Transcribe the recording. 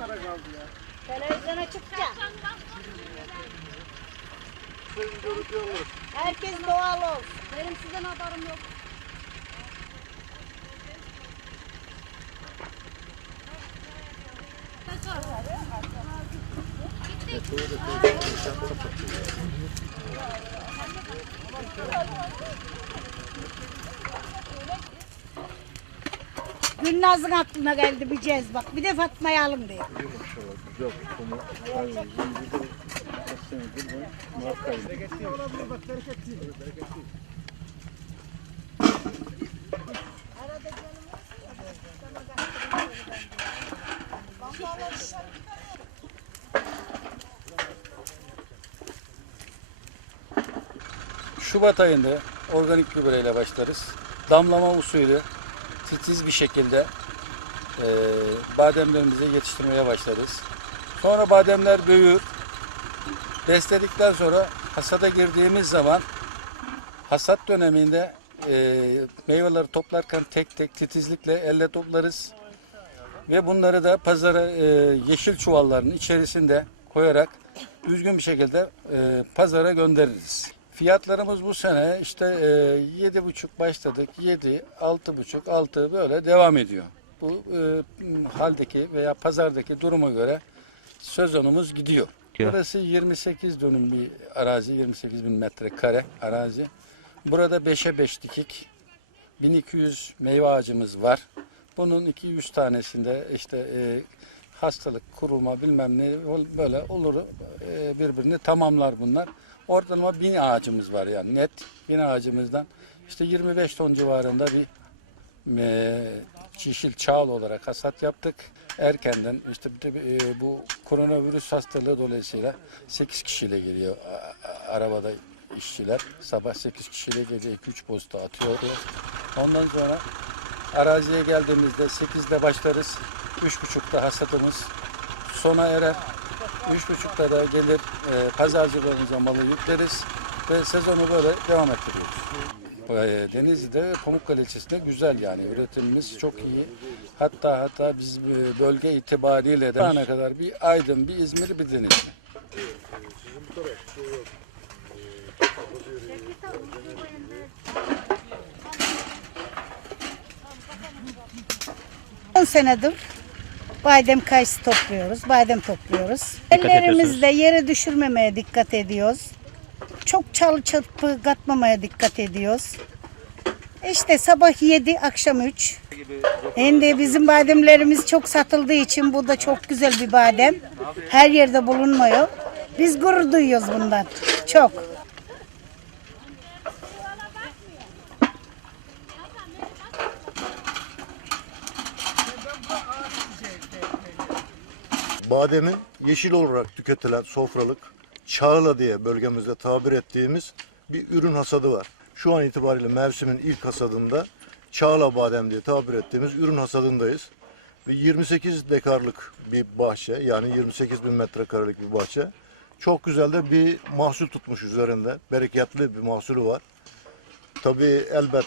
Televizyona çıkacak. Herkes doğal olsun. Benim sizden haberim yok. Gülnaz'ın aklına geldi bir cez bak. Bir de Fatma'yı alın diye. Şubat ayında organik gübreyle başlarız. Damlama usulü titiz bir şekilde e, bademlerimizi yetiştirmeye başlarız. Sonra bademler büyür. Besledikten sonra hasada girdiğimiz zaman hasat döneminde e, meyveleri toplarken tek tek titizlikle elle toplarız. Ve bunları da pazara e, yeşil çuvalların içerisinde koyarak düzgün bir şekilde e, pazara göndeririz. Fiyatlarımız bu sene işte e, yedi buçuk başladık. Yedi, altı buçuk, altı böyle devam ediyor. Bu e, haldeki veya pazardaki duruma göre sezonumuz gidiyor. Burası 28 dönüm bir arazi, 28 bin metrekare arazi. Burada 5'e 5 dikik, 1200 meyve ağacımız var. Bunun 200 tanesinde işte e, hastalık, kurulma bilmem ne böyle olur e, birbirini tamamlar bunlar. Ortalama bin ağacımız var yani net bin ağacımızdan işte 25 ton civarında bir e, çişil çağıl olarak hasat yaptık. Erkenden işte e, bu koronavirüs hastalığı dolayısıyla 8 kişiyle geliyor arabada işçiler. Sabah 8 kişiyle gece 2-3 posta atıyor. Ondan sonra araziye geldiğimizde 8'de başlarız. 3.30'da hasatımız sona erer. 3.30'da da gelir e, pazarcılarımıza malı yükleriz ve sezonu böyle devam ettiriyoruz. E, Denizli'de Pamukkale ilçesinde güzel yani üretimimiz çok iyi. Hatta hatta biz e, bölge itibariyle de ana kadar bir Aydın, bir İzmir, bir Denizli. 10 senedir badem kayısı topluyoruz, badem topluyoruz. Ellerimizle yere düşürmemeye dikkat ediyoruz. Çok çalı çırpı katmamaya dikkat ediyoruz. İşte sabah 7, akşam 3. Şimdi bizim bademlerimiz çok satıldığı için bu da çok güzel bir badem. Her yerde bulunmuyor. Biz gurur duyuyoruz bundan. Çok. Bademin yeşil olarak tüketilen sofralık çağla diye bölgemizde tabir ettiğimiz bir ürün hasadı var. Şu an itibariyle mevsimin ilk hasadında çağla badem diye tabir ettiğimiz ürün hasadındayız. Ve 28 dekarlık bir bahçe yani 28 bin metrekarelik bir bahçe. Çok güzel de bir mahsul tutmuş üzerinde. Bereketli bir mahsulü var. Tabii elbet